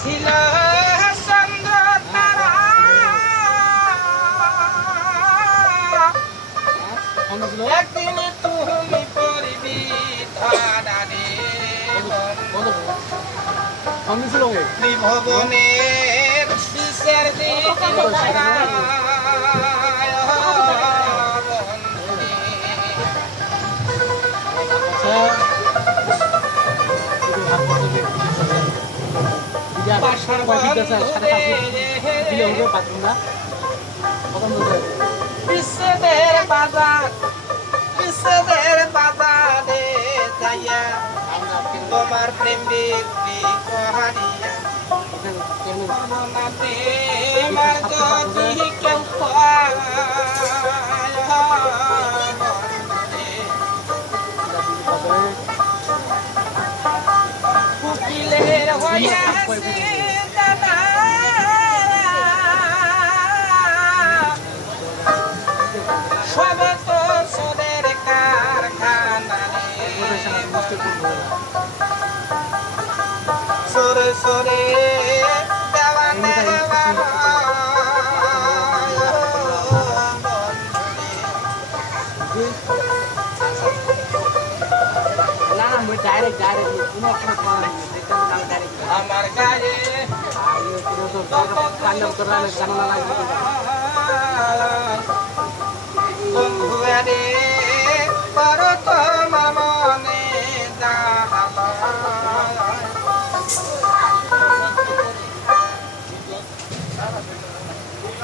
ছিল চন্দ্র তারা একদিন তুমি পড়বি ধারারে বিশ্বের বাজার বিশ্বের বাজারে যাইয়া তোমার প্রেম বিক্রি কহারিয়া কুকিলের হইয়াছে দাদা সব তো সোদের কারখানা রে সরে কত